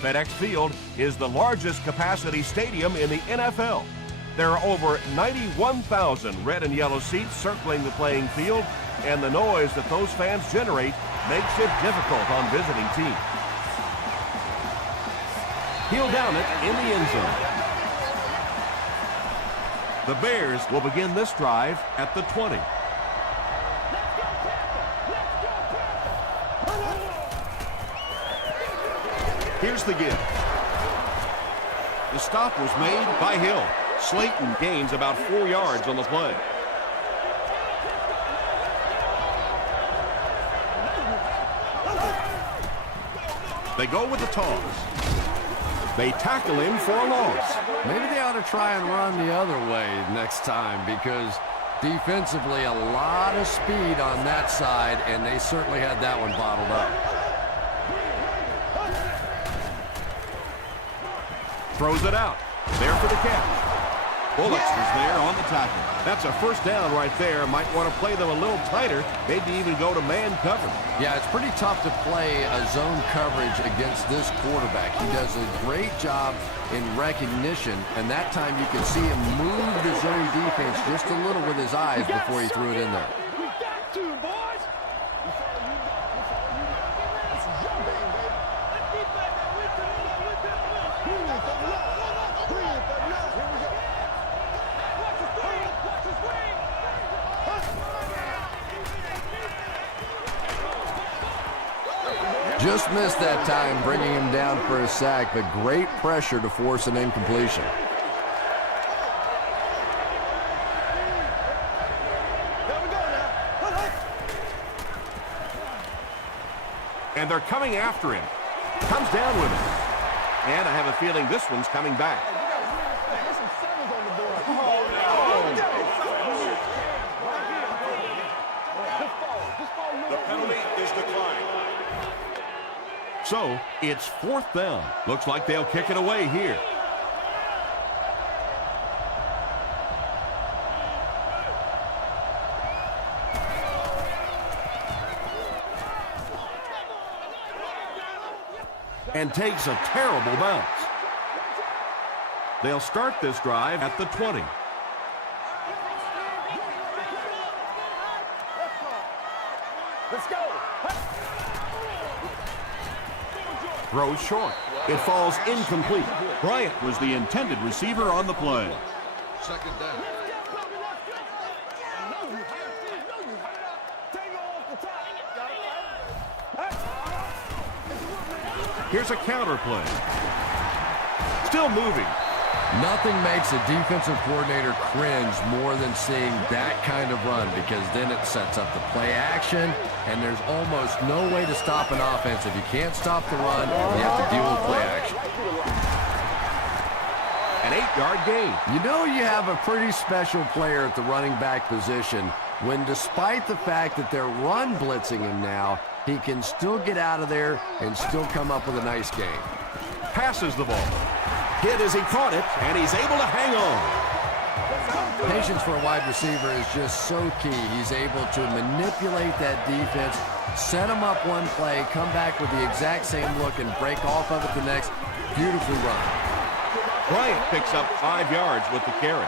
FedEx Field is the largest capacity stadium in the NFL. There are over 91,000 red and yellow seats circling the playing field, and the noise that those fans generate makes it difficult on visiting teams. He'll down it in the end zone. The Bears will begin this drive at the 20. Here's the give. The stop was made by Hill. Slayton gains about 4 yards on the play. They go with the toss. They tackle him for a loss. Maybe they ought to try and run the other way next time, because defensively a lot of speed on that side, and they certainly had that one bottled up. Throws it out. There for the catch. Bullocks was there on the tackle. That's a first down right there. Might want to play them a little tighter. Maybe even go to man cover. Yeah, it's pretty tough to play a zone coverage against this quarterback. He does a great job in recognition, and that time you can see him move the zone defense just a little with his eyes before he threw it in there. We got to, boys. Just missed that time, bringing him down for a sack, but great pressure to force an incompletion. And they're coming after him. Comes down with it. And I have a feeling this one's coming back. The penalty is declined. So, it's 4th down. Looks like they'll kick it away here. And takes a terrible bounce. They'll start this drive at the 20. Let's go. Throws short. It falls incomplete. Bryant was the intended receiver on the play. Second down. Here's a counter play. Still moving. Nothing makes a defensive coordinator cringe more than seeing that kind of run, because then it sets up the play action, and there's almost no way to stop an offense. If you can't stop the run, you have to deal with play action. An 8-yard gain. You know you have a pretty special player at the running back position when, despite the fact that they're run blitzing him now, he can still get out of there and still come up with a nice game. Passes the ball. Hit as he caught it, and he's able to hang on. Patience for a wide receiver is just so key. He's able to manipulate that defense, set them up one play, come back with the exact same look, and break off of it the next. Beautifully run. Bryant picks up 5 yards with the carry.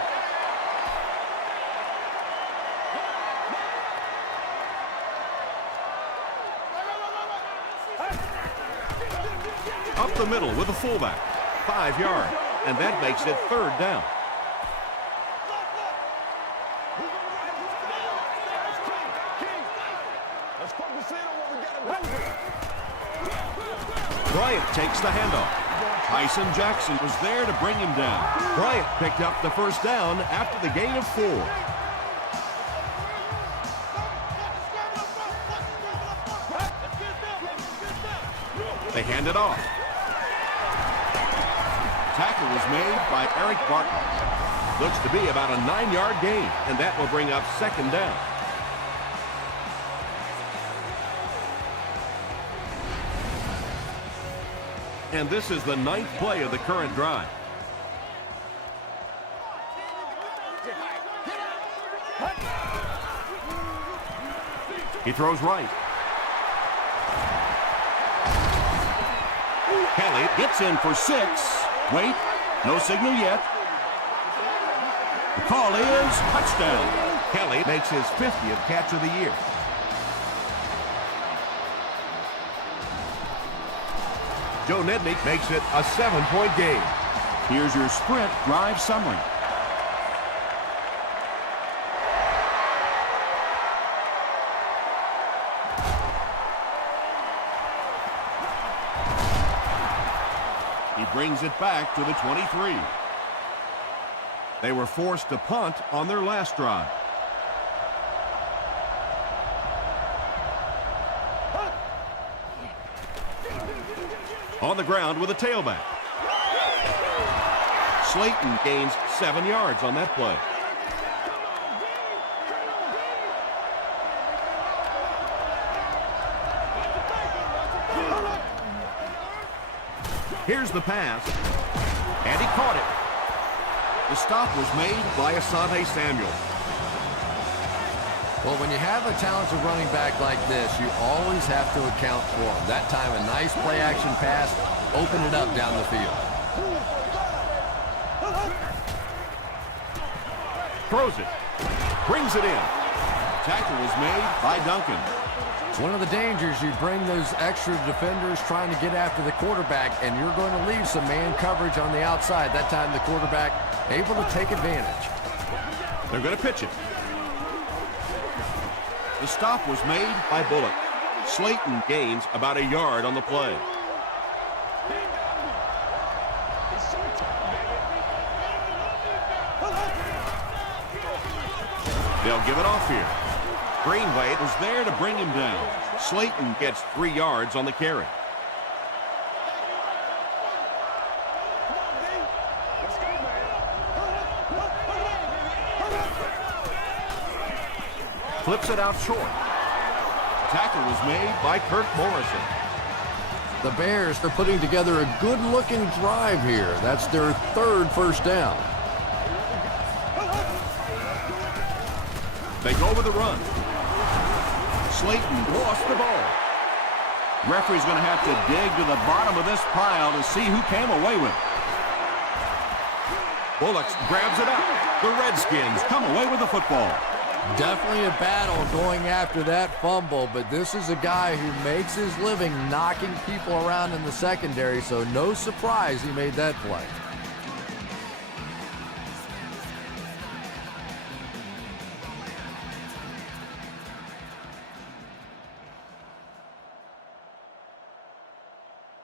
Up the middle with a fullback. 5 yards, and that makes it 3rd down. Bryant takes the handoff. Tyson Jackson was there to bring him down. Bryant picked up the first down after the gain of 4. They hand it off. Tackle was made by Eric Barton. Looks to be about a 9-yard gain, and that will bring up 2nd down. And this is the 9th play of the current drive. He throws right. Kelly gets in for 6. Wait, no signal yet. The call is touchdown. Kelly makes his 50th catch of the year. Joe Nednick makes it a 7-point game. Here's your sprint drive summary. He brings it back to the 23. They were forced to punt on their last drive. On the ground with a tailback. Slayton gains 7 yards on that play. Here's the pass, and he caught it. The stop was made by Asante Samuel. Well, when you have a talented running back like this, you always have to account for him. That time, a nice play-action pass opened it up down the field. Throws it. Brings it in. Tackle was made by Duncan. It's one of the dangers. You bring those extra defenders trying to get after the quarterback, and you're going to leave some man coverage on the outside. That time, the quarterback able to take advantage. They're going to pitch it. The stop was made by Bullock. Slayton gains about a yard on the play. They'll give it off here. Greenway Was there to bring him down. Slayton gets 3 yards on the carry. Flips it out short. Tackle was made By Kirk Morrison. The Bears are putting together a good-looking drive here. That's their 3rd first down. They go with a run. Slayton lost the ball. Referee's going to have to dig to the bottom of this pile to see who came away with it. Bullock grabs it up. The Redskins come away with the football. Definitely a battle going after that fumble, but this is a guy who makes his living knocking people around in the secondary, so no surprise he made that play.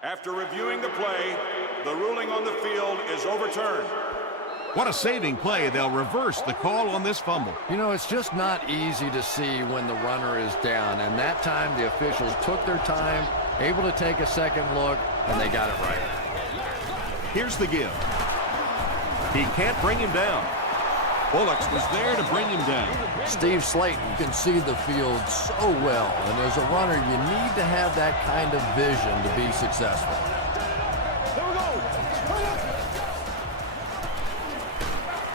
After reviewing the play, the ruling on the field is overturned. What a saving play. They'll reverse the call on this fumble. You know, it's just not easy to see when the runner is down, and that time the officials took their time, able to take a second look, and they got it right. Here's the give. He can't bring him down. Bullock was there to bring him down. Steve Slayton can see the field so well, and as a runner, you need to have that kind of vision to be successful.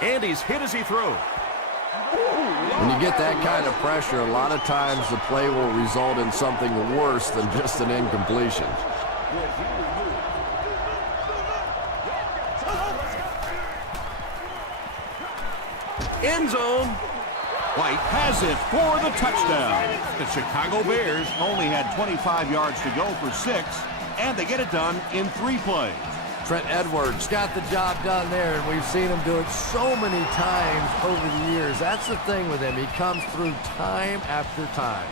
And he's hit as he throws. When you get that kind of pressure, a lot of times the play will result in something worse than just an incompletion. End zone. White has it for the touchdown. The Chicago Bears only had 25 yards to go for 6, and they get it done in 3 plays. Trent Edwards got the job done there, and we've seen him do it so many times over the years. That's the thing with him. He comes through time after time.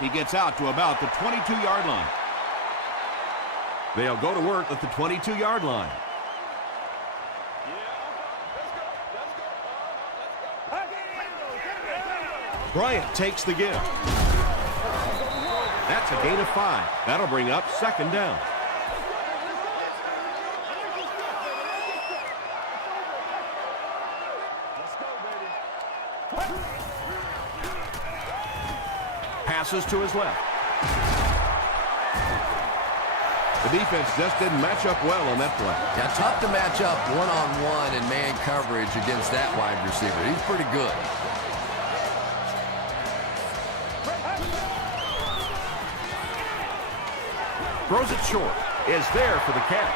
He gets out to about the 22-yard line. They'll go to work at the 22-yard line. Bryant takes the give. That's a gain of 5. That'll bring up 2nd down. Passes to his left. The defense just didn't match up well on that play. Yeah, tough to match up one-on-one in man coverage against that wide receiver. He's pretty good. Throws it short. Is there for the catch.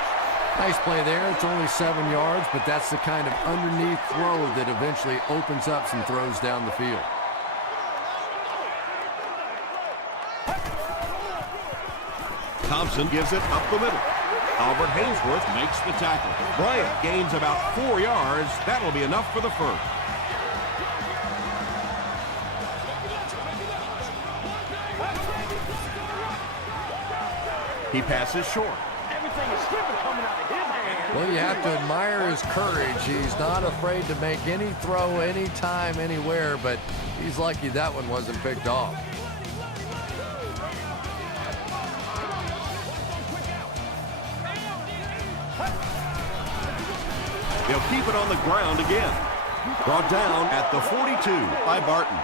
Nice play there. It's only 7 yards, but that's the kind of underneath throw that eventually opens up some throws down the field. Thompson gives it up the middle. Albert Haynesworth makes the tackle. Bryant gains about 4 yards. That'll be enough for the first. He passes short. Everything is slipping coming out of his hand. Well, you have to admire his courage. He's not afraid to make any throw, anytime, anywhere, but he's lucky that one wasn't picked off. They'll keep it on the ground again. Brought down at the 42 by Barton.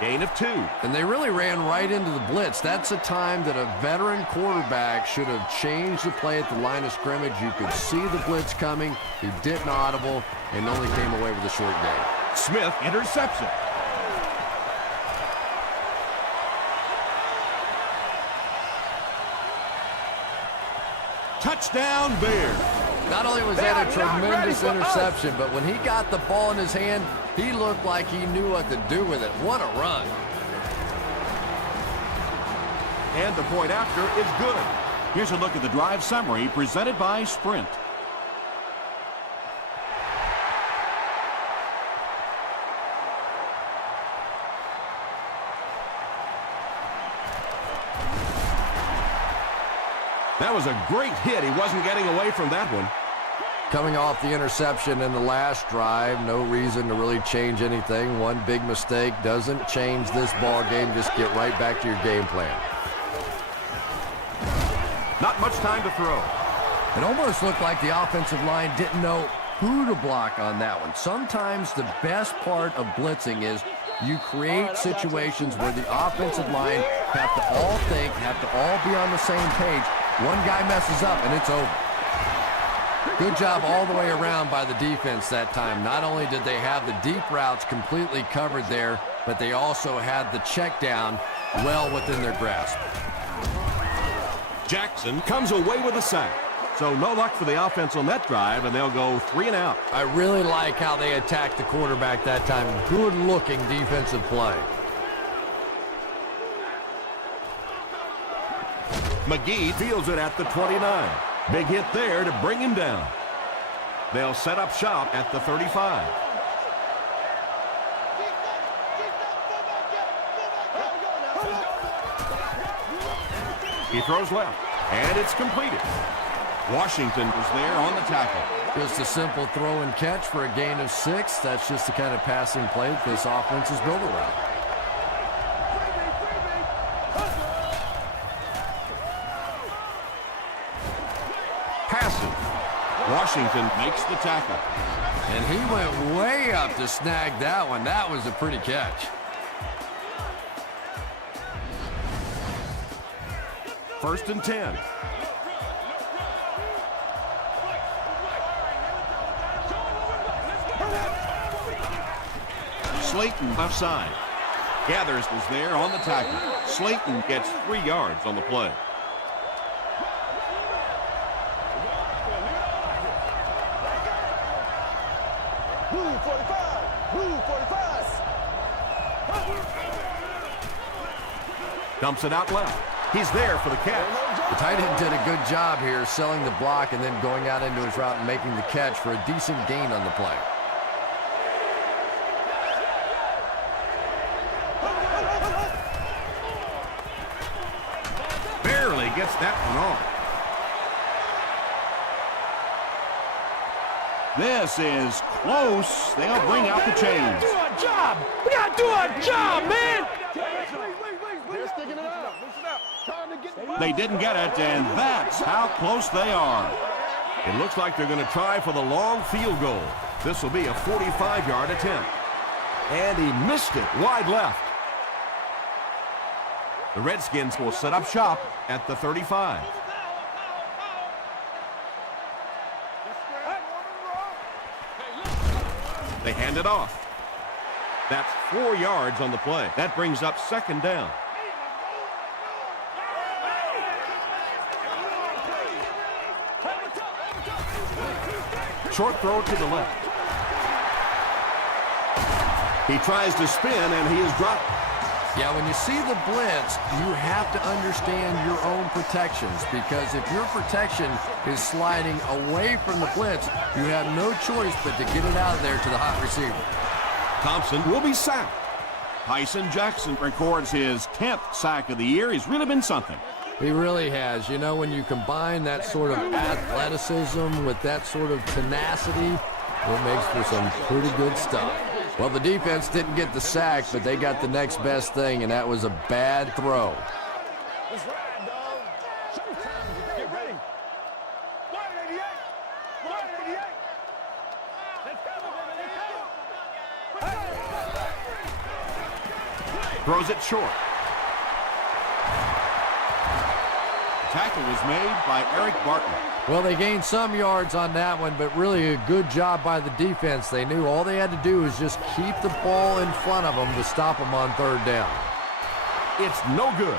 Gain of 2. And they really ran right into the blitz. That's a time that a veteran quarterback should have changed the play at the line of scrimmage. You could see the blitz coming. He didn't audible and only came away with a short gain. Smith intercepts it. Touchdown Bears. Not only was that a tremendous interception, but when he got the ball in his hand, he looked like he knew what to do with it. What a run. And the point after is good. Here's a look at the drive summary presented by Sprint. That was a great hit. He wasn't getting away from that one. Coming off the interception in the last drive, no reason to really change anything. One big mistake doesn't change this ball game. Just get right back to your game plan. Not much time to throw. It almost looked like the offensive line didn't know who to block on that one. Sometimes the best part of blitzing is you create situations where the offensive line have to all think, have to all be on the same page. One guy messes up and it's over. Good job all the way around by the defense that time. Not only did they have the deep routes completely covered there, but they also had the check down well within their grasp. Jackson comes away with a sack. So no luck for the offense on that drive, and they'll go 3 and out. I really like how they attacked the quarterback that time. Good-looking defensive play. McGee fields it at the 29. Big hit there to bring him down. They'll set up shop at the 35. He throws left, and it's completed. Washington was there on the tackle. Just a simple throw and catch for a gain of 6. That's just the kind of passing play that this offense is built around. Passing. Washington makes the tackle. And he went way up to snag that one. That was a pretty catch. First and 10. Slayton left side. Gathers was there on the tackle. Slayton gets 3 yards on the play. Blue 45. Blue 45. Dumps it out left. He's there for the catch. The tight end did a good job here selling the block and then going out into his route and making the catch for a decent gain on the play. Barely gets that one off. This is close. They'll bring out the chains. Do our job. We gotta do our job, man. They're sticking it out. They didn't get it, and that's how close they are. It looks like they're going to try for the long field goal. This will be a 45-yard attempt. And he missed it wide left. The Redskins will set up shop at the 35. They hand it off. That's 4 yards on the play. That brings up second down. Short throw to the left. He tries to spin, and he is dropped. Yeah, when you see the blitz, you have to understand your own protections, because if your protection is sliding away from the blitz, you have no choice but to get it out of there to the hot receiver. Thompson will be sacked. Tyson Jackson records his 10th sack of the year. He's really been something. He really has. You know, when you combine that sort of athleticism with that sort of tenacity, it makes for some pretty good stuff. Well, the defense didn't get the sack, but they got the next best thing, and that was a bad throw. Let's ride, dog. Showtime. Get ready. 188. 188. Let's go. Throws it short. Tackle was made by Eric Barton. Well, they gained some yards on that one, but really a good job by the defense. They knew all they had to do was just keep the ball in front of them to stop them on third down. It's no good.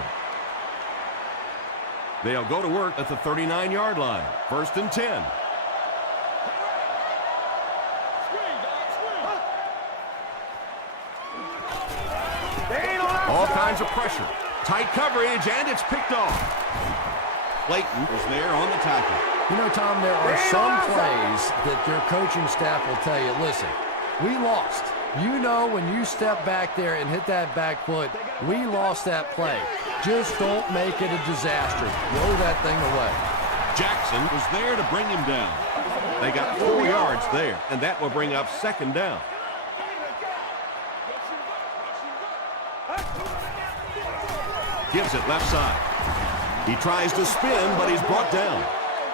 They'll go to work at the 39-yard line. 1st and 10. All kinds of pressure. Tight coverage, and it's picked off. Clayton was there on the tackle. You know, Tom, there are some plays that your coaching staff will tell you, listen, we lost. You know, when you step back there and hit that back foot, we lost that play. Just don't make it a disaster. Throw that thing away. Jackson was there to bring him down. They got 4 yards there, and that will bring up second down. Gives it left side. He tries to spin, but he's brought down.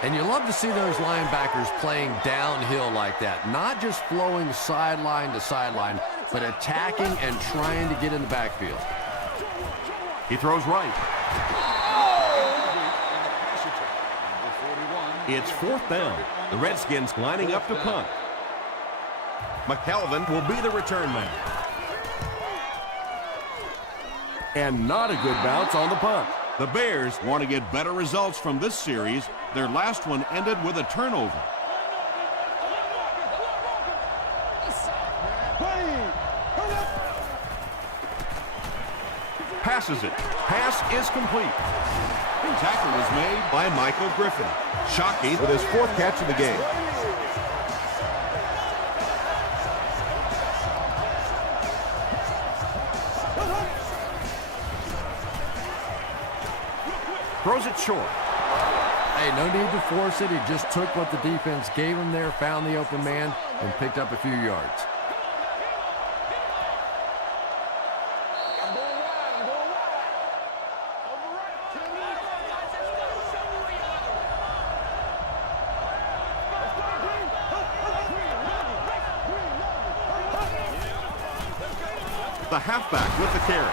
And you love to see those linebackers playing downhill like that, not just flowing sideline to sideline, but attacking and trying to get in the backfield. He throws right. It's 4th down. The Redskins lining up to punt. McKelvin will be the return man. And not a good bounce on the punt. The Bears want to get better results from this series. Their last one ended with a turnover. Passes it. Pass is complete. Tackle was made By Michael Griffin. Shockey with his 4th catch of the game. Throws it short. Hey, no need to force it. He just took what the defense gave him there, found the open man, and picked up a few yards. The halfback with the carry.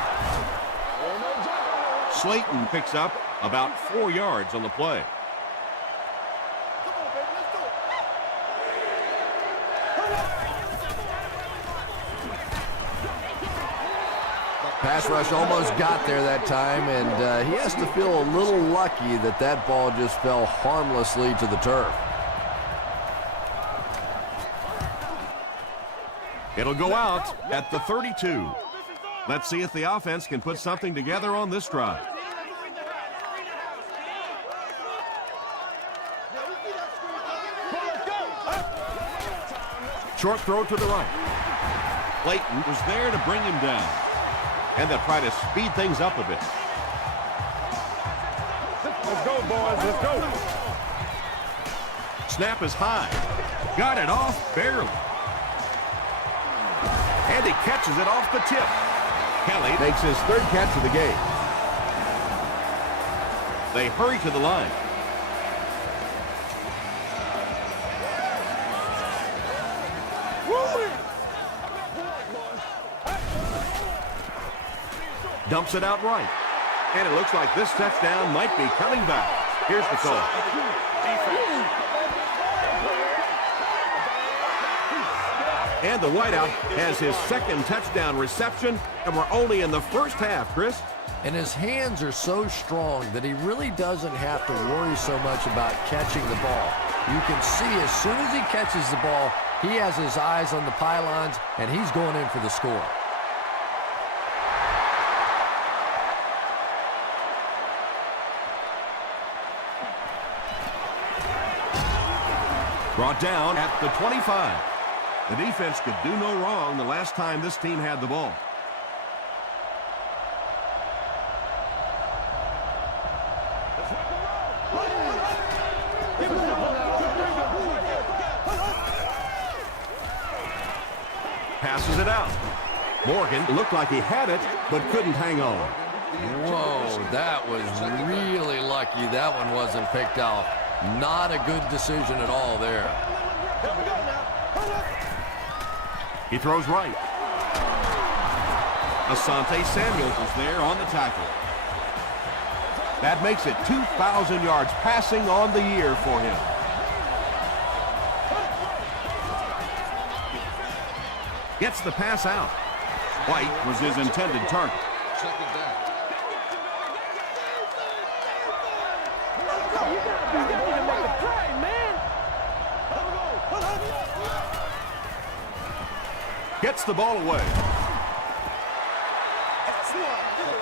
Slayton picks up about 4 yards on the play. Pass rush almost got there that time, and he has to feel a little lucky that that ball just fell harmlessly to the turf. It'll go out at the 32. Let's see if the offense can put something together on this drive. Short throw to the right. Clayton was there to bring him down. And they'll try to speed things up a bit. Let's go, boys. Let's go. Snap is high. Got it off barely. And he catches it off the tip. Kelly makes his 3rd catch of the game. They hurry to the line. Dumps it out right. And it looks like this touchdown might be coming back. Here's the call. And the wideout has his second touchdown reception, and we're only in the first half, Chris. And his hands are so strong that he really doesn't have to worry so much about catching the ball. You can see as soon as he catches the ball, he has his eyes on the pylons, and he's going in for the score. Brought down at the 25. The defense could do no wrong the last time this team had the ball. Passes it out. Morgan looked like he had it, but couldn't hang on. Whoa, that was really lucky that one wasn't picked off. Not a good decision at all there. He throws right. Asante Samuels is there on the tackle. That makes it 2,000 yards passing on the year for him. Gets the pass out. White was his intended target. Gets the ball away.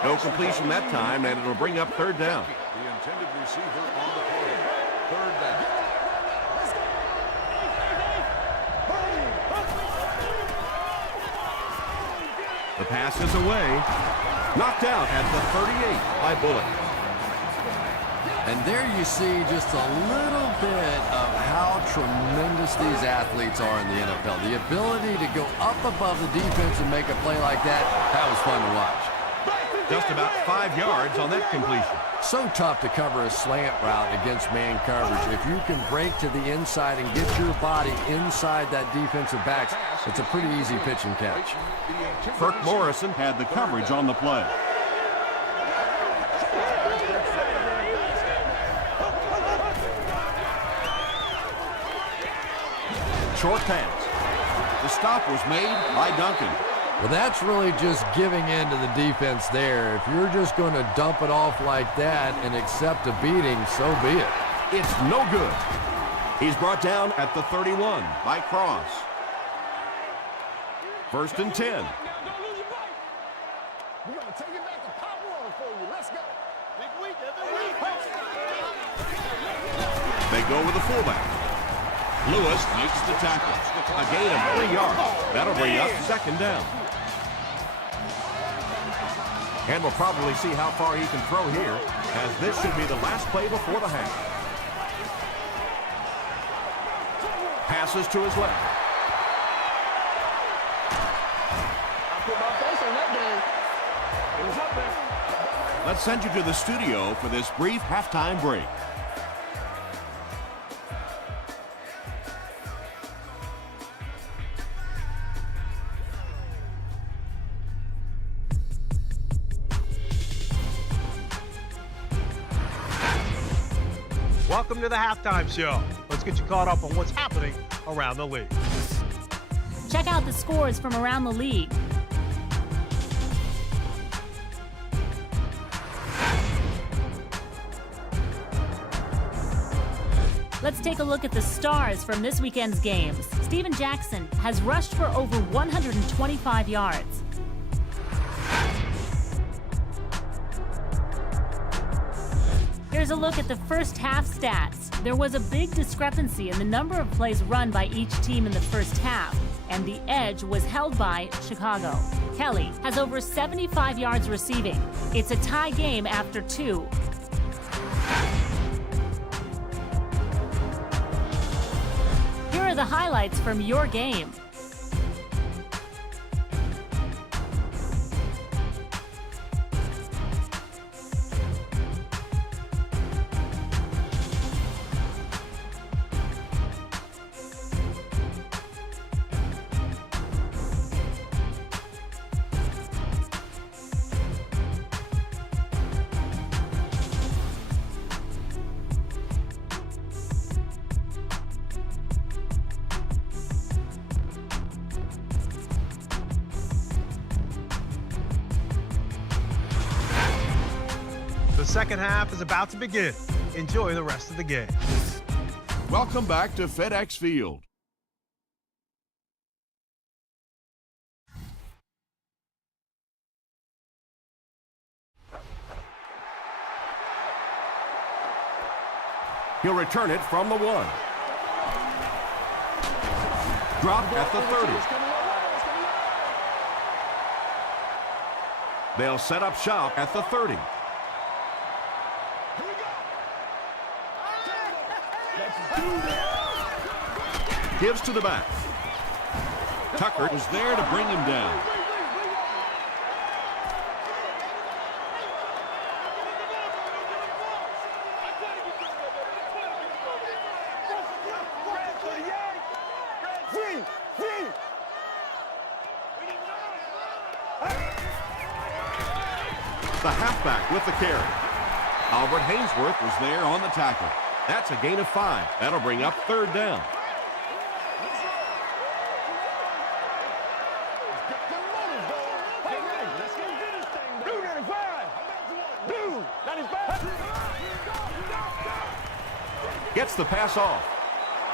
No completion that time, and it'll bring up third down. The intended receiver on the play. Third down. The pass is away. Knocked out at the 38 by Bullock. And there you see just a little bit of how tremendous these athletes are in the NFL. The ability to go up above the defense and make a play like that, that was fun to watch. Just about 5 yards on that completion. So tough to cover a slant route against man coverage. If you can break to the inside and get your body inside that defensive backs, it's a pretty easy pitch and catch. Kirk Morrison Had the coverage on the play. Short pass. The stop was made by Duncan. Well, that's really just giving in to the defense there. If you're just going to dump it off like that and accept a beating, so be it. It's no good. He's brought down at the 31 by Cross. First and 10. We're gonna take it back to Pop Warner for you. Let's go. Big week, every week. They go with the fullback. Lewis makes the tackle. A gain of 3 yards. That'll bring up second down. And we'll probably see how far he can throw here, as this should be the last play before the half. Passes to his left. I put my face on that game. It was up there. Let's send you to the studio for this brief halftime break. Welcome to the Halftime Show. Let's get you caught up on what's happening around the league. Check out the scores from around the league. Let's take a look at the stars from this weekend's games. Steven Jackson has rushed for over 125 yards. Here's a look at the first half stats. There was a big discrepancy in the number of plays run by each team in the first half, and the edge was held by Chicago. Kelly has over 75 yards receiving. It's a tie game after 2. Here are the highlights from your game. The second half is about to begin. Enjoy the rest of the game. Welcome back to FedEx Field. He'll return it from the 1. Dropped at the 30. They'll set up shop at the 30. Gives to the back. Tucker was there to bring him down. The halfback with the carry. Albert Hainsworth was there on the tackle. That's a gain of 5. That'll bring up 3rd down. Gets the pass off.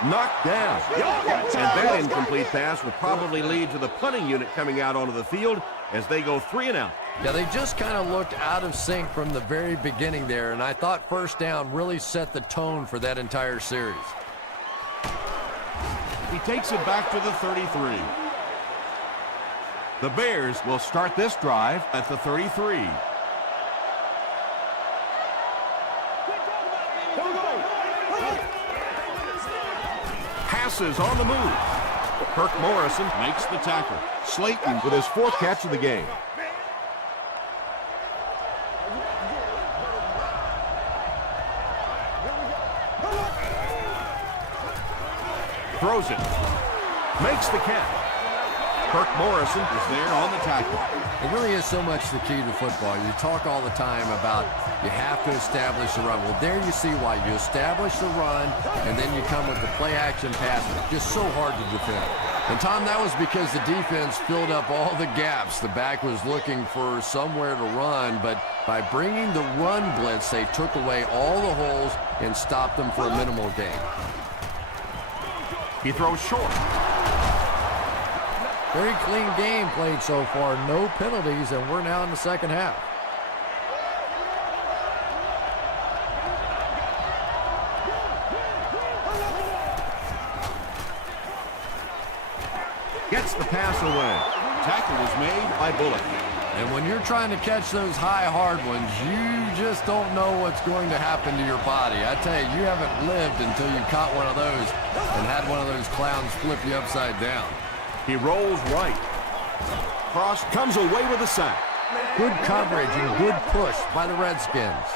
Knocked down. And that incomplete pass will probably lead to the punting unit coming out onto the field as they go 3 and out. Yeah, they just kind of looked out of sync from the very beginning there, and I thought first down really set the tone for that entire series. He takes it back to the 33. The Bears will start this drive At the 33. Passes on the move. Kirk Morrison Makes the tackle. Slayton with his 4th catch of the game. Throws it. Makes the catch. Kirk Morrison is there on the tackle. It really is so much the key to football. You talk all the time about you have to establish the run. Well, there you see why. You establish the run, and then you come with the play-action pass. Just so hard to defend. And, Tom, that was because the defense filled up all the gaps. The back was looking for somewhere to run, but by bringing the run blitz, they took away all the holes and stopped them for a minimal gain. He throws short. Very clean game played so far. No penalties, and we're now in the second half. Gets the pass away. Tackle was made by Bullock. And when you're trying to catch those high, hard ones, you just don't know what's going to happen to your body. I tell you, you haven't lived until you caught one of those and had one of those clowns flip you upside down. He rolls right. Cross comes away with a sack. Good coverage and good push by the Redskins.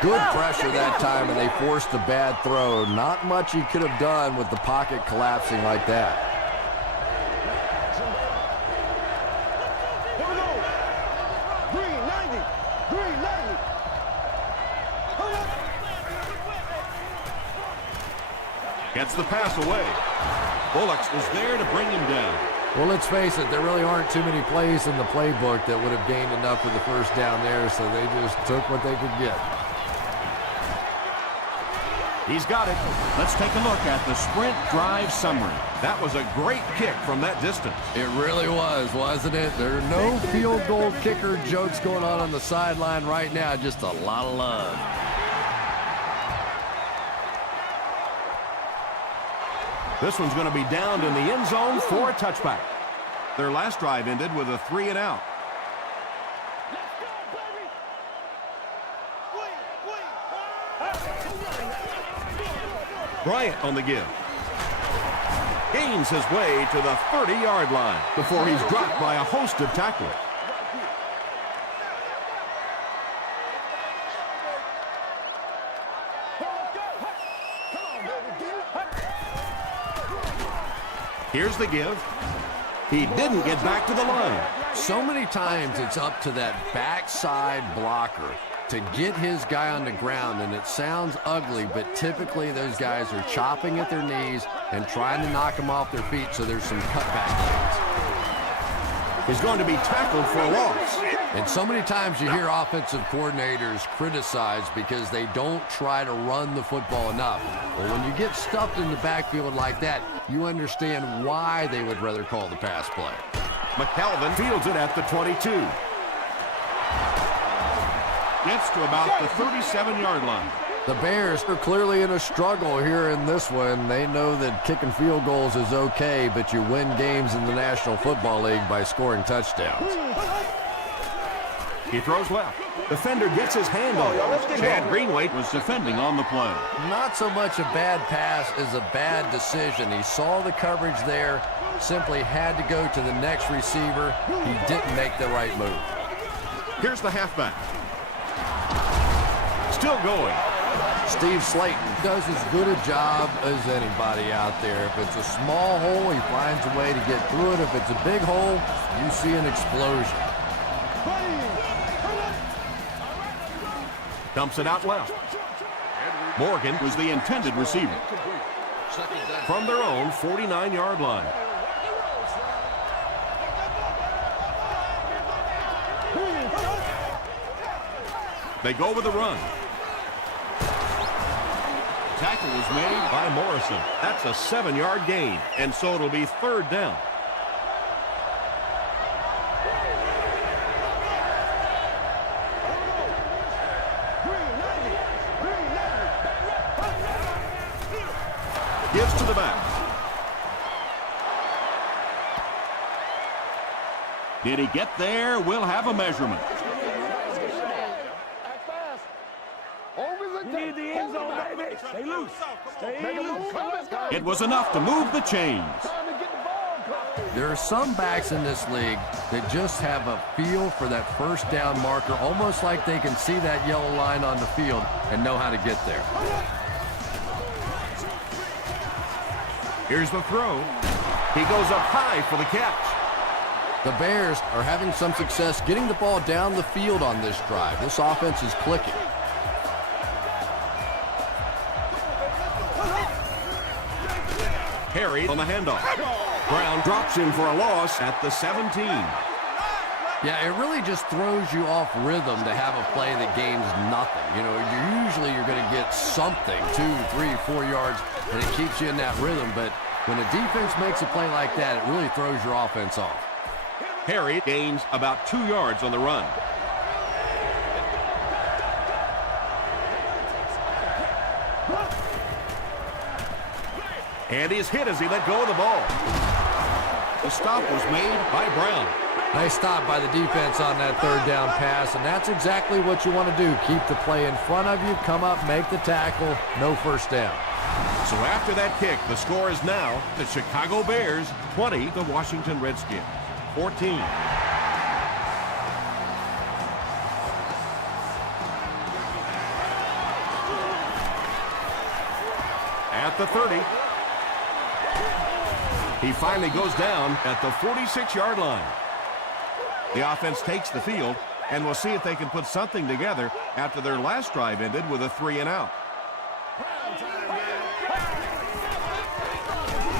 Good pressure that time, and they forced a bad throw. Not much he could have done with the pocket collapsing like that. Gets the pass away. Bullock was there to bring him down. Well, let's face it, there really aren't too many plays in the playbook that would have gained enough with the first down there, so they just took what they could get. He's got it. Let's take a look at the sprint drive summary. That was a great kick from that distance. It really was, wasn't it? There are no field goal kicker jokes going on the sideline right now, just a lot of love. This one's going to be downed in the end zone for a touchback. Their last drive ended with a 3 and out. Bryant on the give. Gains his way to the 30-yard line before he's dropped by a host of tacklers. Here's the give. He didn't get back to the line. So many times it's up to that backside blocker. to get his guy on the ground, and it sounds ugly, but typically those guys are chopping at their knees and trying to knock them off their feet, so there's some cutback plays. Is going to be tackled for a loss. And so many times you hear offensive coordinators criticized because they don't try to run the football enough. Well, when you get stuffed in the backfield like that, you understand why they would rather call the pass play. McKelvin fields it at the 22. Gets to about the 37-yard line. The Bears are clearly in a struggle here in this one. They know that kicking field goals is okay, but you win games in the National Football League by scoring touchdowns. He throws left. Defender gets his hand on it. Chad Greenway Was defending on the play. Not so much a bad pass as a bad decision. He saw the coverage there, simply had to go to the next receiver. He didn't make the right move. Here's the halfback. Still going. Steve Slayton does as good a job as anybody out there. If it's a small hole, he finds a way to get through it. If it's a big hole, you see an explosion. dumps it out left. Morgan Was the intended receiver. from their own 49-yard line. They go with the run. Tackle was made. By Morrison. That's a 7-yard gain, and so it'll be third down. Gives to the back. Did he get there? We'll have a measurement. Need the end zone, baby. Stay loose. Stay loose. It was enough to move the chains. There are some backs in this league that just have a feel for that first down marker, almost like they can see that yellow line on the field and know how to get there. Here's the throw. He goes up high for the catch. The Bears are having some success getting the ball down the field on this drive. This offense is clicking. Harry on the handoff. Brown drops him for a loss at the 17. Yeah, it really just throws you off rhythm to have a play that gains nothing. You know, you're going to get something, 2, 3, 4 yards, and it keeps you in that rhythm. But when a defense makes a play like that, it really throws your offense off. Harry gains about 2 yards on the run. And he's hit as he let go of the ball. The stop was made by Brown. Nice stop by the defense on that third down pass, and that's exactly what you want to do. Keep the play in front of you, come up, make the tackle, no first down. So after that kick, the score is now the Chicago Bears 20, the Washington Redskins 14. At the 30. He finally goes down at the 46-yard line. The offense takes the field, and we'll see if they can put something together after their last drive ended with a 3-and-out.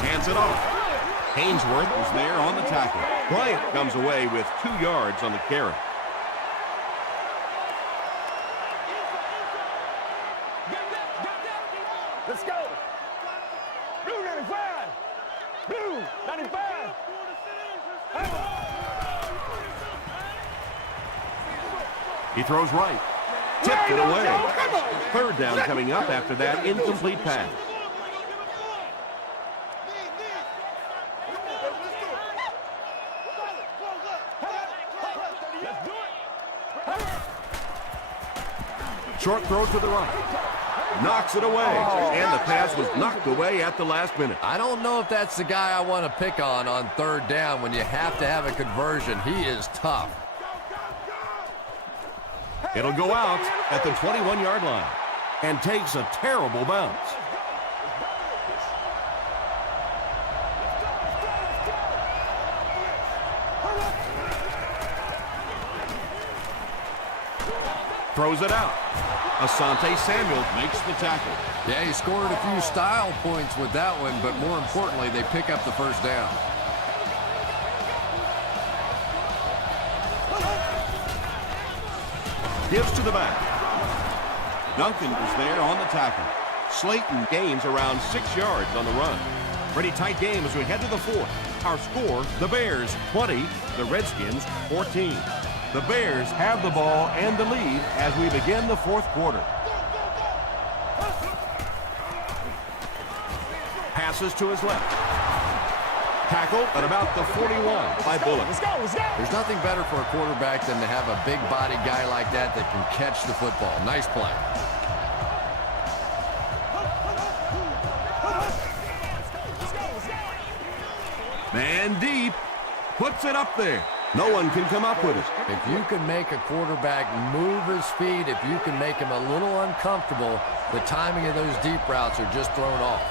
Hands it off. Haynesworth was there on the tackle. Bryant comes away with 2 yards on the carry. Let's go. Blue 95. Blue 95. He throws right. Tipped it away. Third down coming up after that incomplete pass. Short throw to the right. Knocks it away. And the pass was knocked away at the last minute. I don't know if that's the guy I want to pick on third down when you have to have a conversion. He is tough. It'll go out at the 21-yard line and takes a terrible bounce. Throws it out. Asante Samuel makes the tackle. Yeah, he scored a few style points with that one, but more importantly, they pick up the first down. Gives to the back. Duncan is there on the tackle. Slayton gains around 6 yards on the run. Pretty tight game as we head to the fourth. Our score, the Bears 20, the Redskins 14. The Bears have the ball and the lead as we begin the fourth quarter. Passes to his left. Tackle at about the 41 by Bullock. Let's go, let's go. There's nothing better for a quarterback than to have a big-body guy like that that can catch the football. Nice play. Man deep. Puts it up there. No one can come up with it. If you can make a quarterback move his feet, if you can make him a little uncomfortable, the timing of those deep routes are just thrown off.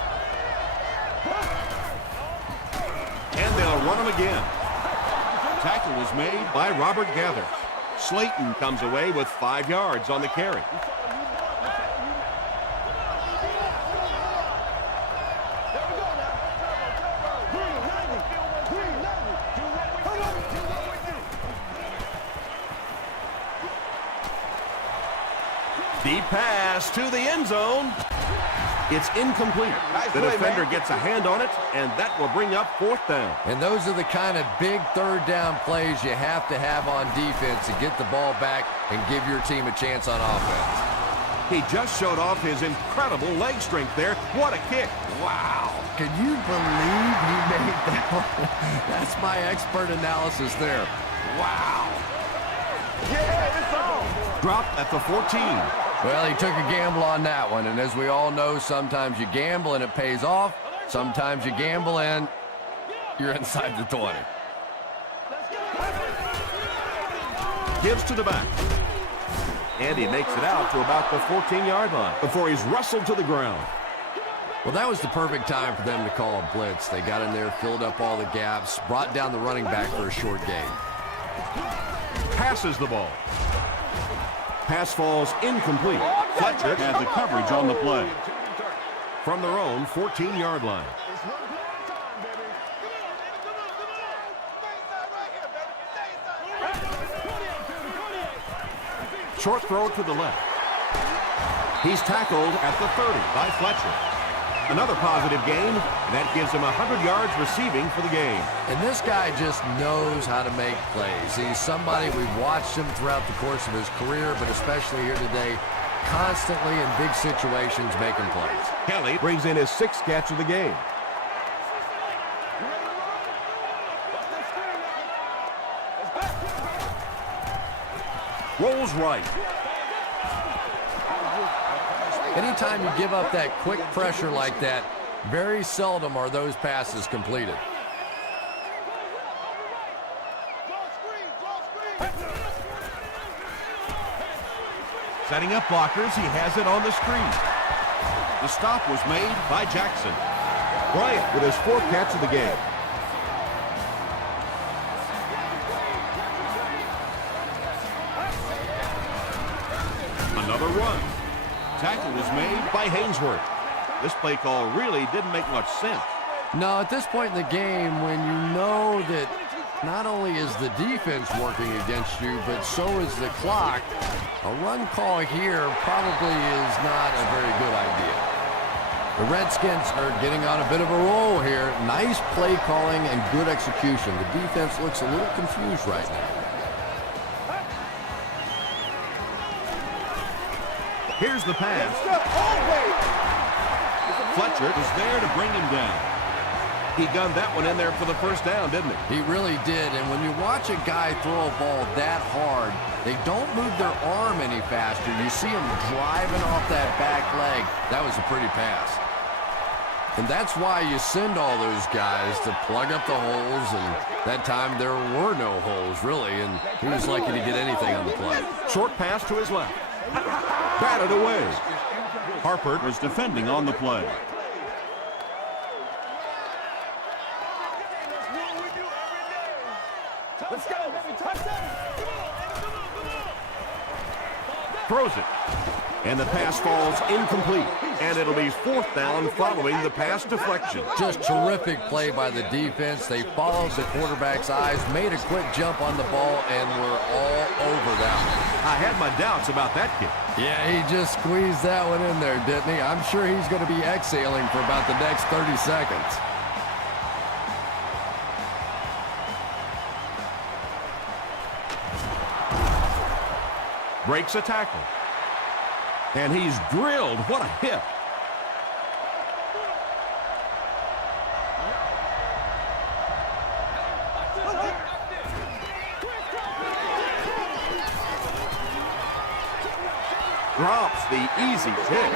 And they'll run him again. Tackle was made by Robert Gather. Slayton comes away with 5 yards on the carry. Deep pass to the end zone. It's incomplete. The defender gets a hand on it, and that will bring up fourth down. And those are the kind of big third down plays you have to have on defense to get the ball back and give your team a chance on offense. He just showed off his incredible leg strength there. What a kick. Wow. Can you believe he made that one? That's my expert analysis there. Wow. Yeah, it's on. Dropped at the 14. Well, he took a gamble on that one, and as we all know, sometimes you gamble and it pays off. Sometimes you gamble and you're inside the 20. Gives to the back. And he makes it out to about the 14-yard line before he's wrestled to the ground. Well, that was the perfect time for them to call a blitz. They got in there, filled up all the gaps, brought down the running back for a short gain. Passes the ball. Pass falls incomplete. Fletcher had the coverage on the play. From their own 14-yard line. Short throw to the left. He's tackled at the 30 by Fletcher. Another positive gain, and that gives him 100 yards receiving for the game. And this guy just knows how to make plays. He's somebody we've watched him throughout the course of his career, but especially here today, constantly in big situations making plays. Kelly brings in his 6th catch of the game. Rolls right. Anytime you give up that quick pressure like that, very seldom are those passes completed. Setting up blockers, he has it on the screen. The stop was made by Jackson. Bryant with his 4th catch of the game. Another run. Tackle was made by Hainsworth. This play call really didn't make much sense. No, at this point in the game, when you know that not only is the defense working against you, but so is the clock, a run call here probably is not a very good idea. The Redskins are getting on a bit of a roll here. Nice play calling and good execution. The defense looks a little confused right now. Here's the pass. Fletcher is there to bring him down. He gunned that one in there for the first down, didn't he? He really did, and when you watch a guy throw a ball that hard, they don't move their arm any faster. You see him driving off that back leg. That was a pretty pass. And that's why you send all those guys to plug up the holes, and that time there were no holes, really, and he was lucky to get anything on the play. Short pass to his left. Batted away. Harper was defending on the play. throws it. And the pass falls incomplete. And it'll be 4th down following the pass deflection. Just terrific play by the defense. They followed the quarterback's eyes, made a quick jump on the ball, and were all over that one. I had my doubts about that kick. Yeah, he just squeezed that one in there, didn't he? I'm sure he's going to be exhaling for about the next 30 seconds. Breaks a tackle. And he's drilled. What a hit. Drops the easy pick.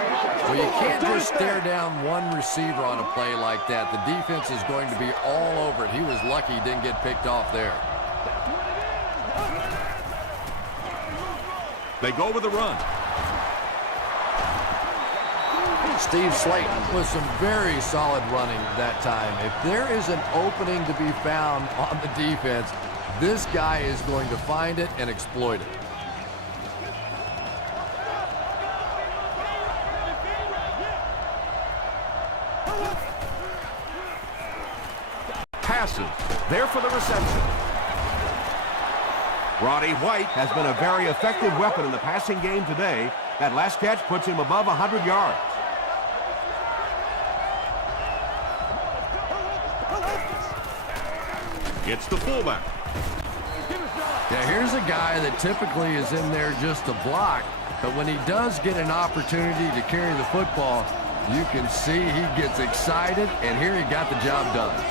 Well, you can't just stare down one receiver on a play like that. The defense is going to be all over it. He was lucky he didn't get picked off there. They go with the run. Steve Slayton with some very solid running that time. If there is an opening to be found on the defense, this guy is going to find it and exploit it. Passes. There for the reception. Roddy White has been a very effective weapon in the passing game today. That last catch puts him above 100 yards. It's the fullback. Yeah, here's a guy that typically is in there just to block, but when he does get an opportunity to carry the football, you can see he gets excited, and here he got the job done.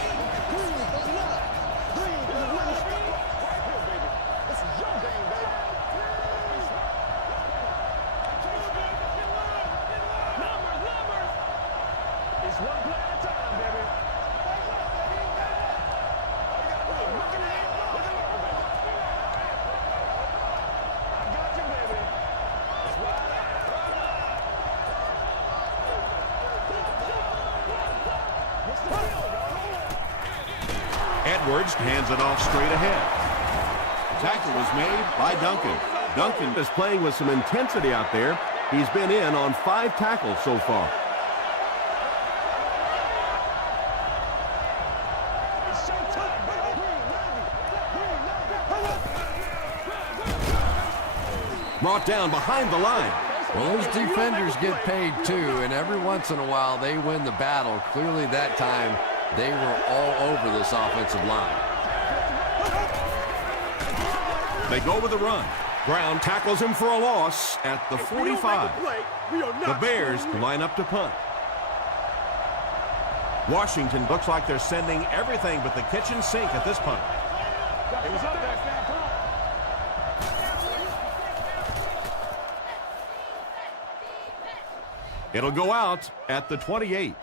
Edwards hands it off straight ahead. Tackle was made by Duncan. Duncan is playing with some intensity out there. He's been in on 5 tackles so far. Brought down behind the line. Well, those defenders get paid too, and every once in a while they win the battle. Clearly that time they were all over this offensive line. They go with the run. Brown tackles him for a loss at the 45. The Bears line up to punt. Washington looks like they're sending everything but the kitchen sink at this punt. It'll go out at the 28.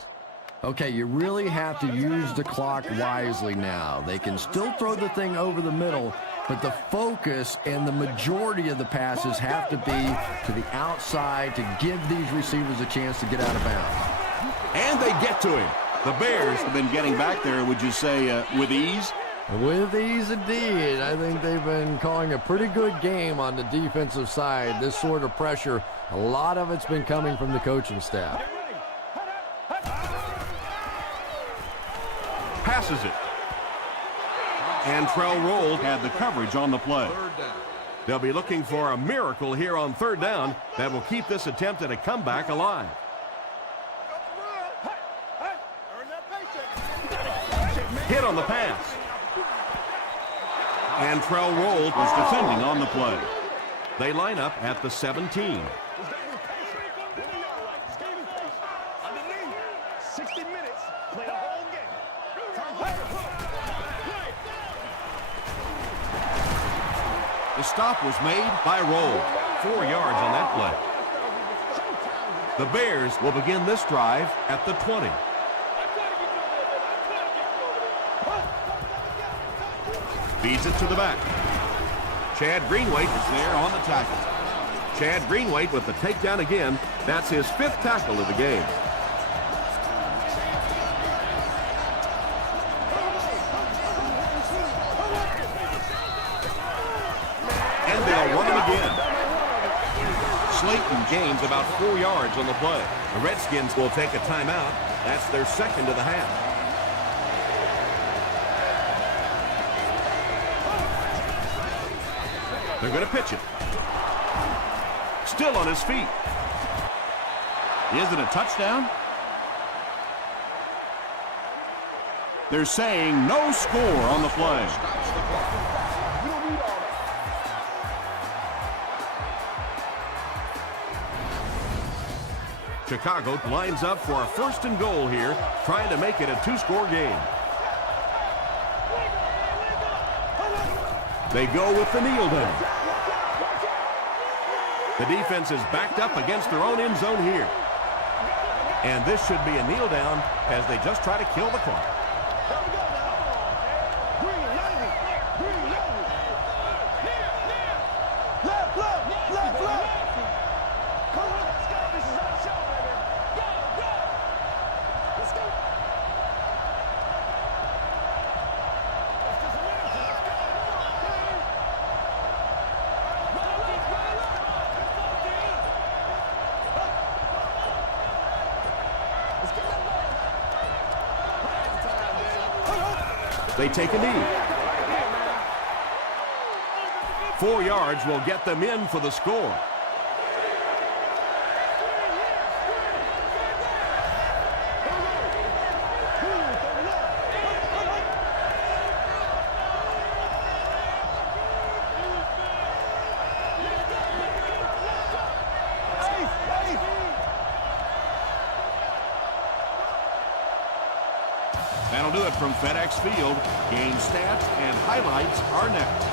Okay, you really have to use the clock wisely now. They can still throw the thing over the middle, but the focus and the majority of the passes have to be to the outside to give these receivers a chance to get out of bounds. And they get to him. The Bears have been getting back there, would you say, with ease? With ease indeed. I think they've been calling a pretty good game on the defensive side. This sort of pressure, a lot of it's been coming from the coaching staff. Passes it. And Trell Roll had the coverage on the play. They'll be looking for a miracle here on 3rd down that will keep this attempt at a comeback alive. Hit on the pass. And Trell Roll was defending on the play. They line up at the 17. The stop was made by Roll. 4 yards on that play. The Bears will begin this drive at the 20. Feeds it to the back. Chad Greenway is there on the tackle. Chad Greenway with the takedown again. That's his 5th tackle of the game. And they'll run him again. gains about 4 yards on the play. The Redskins will take a timeout. That's their second of the half. They're going to pitch it. Still on his feet. Is it a touchdown? They're saying no score on the play. Stops the clock. You don't need all that. Chicago lines up for a 1st and goal here, trying to make it a 2-score game. They go with the kneel down. The defense is backed up against their own end zone here. And this should be a kneel down as they just try to kill the clock. They take a knee. 4 yards will get them in for the score. That'll do it from FedEx Field. Game stats and highlights are next.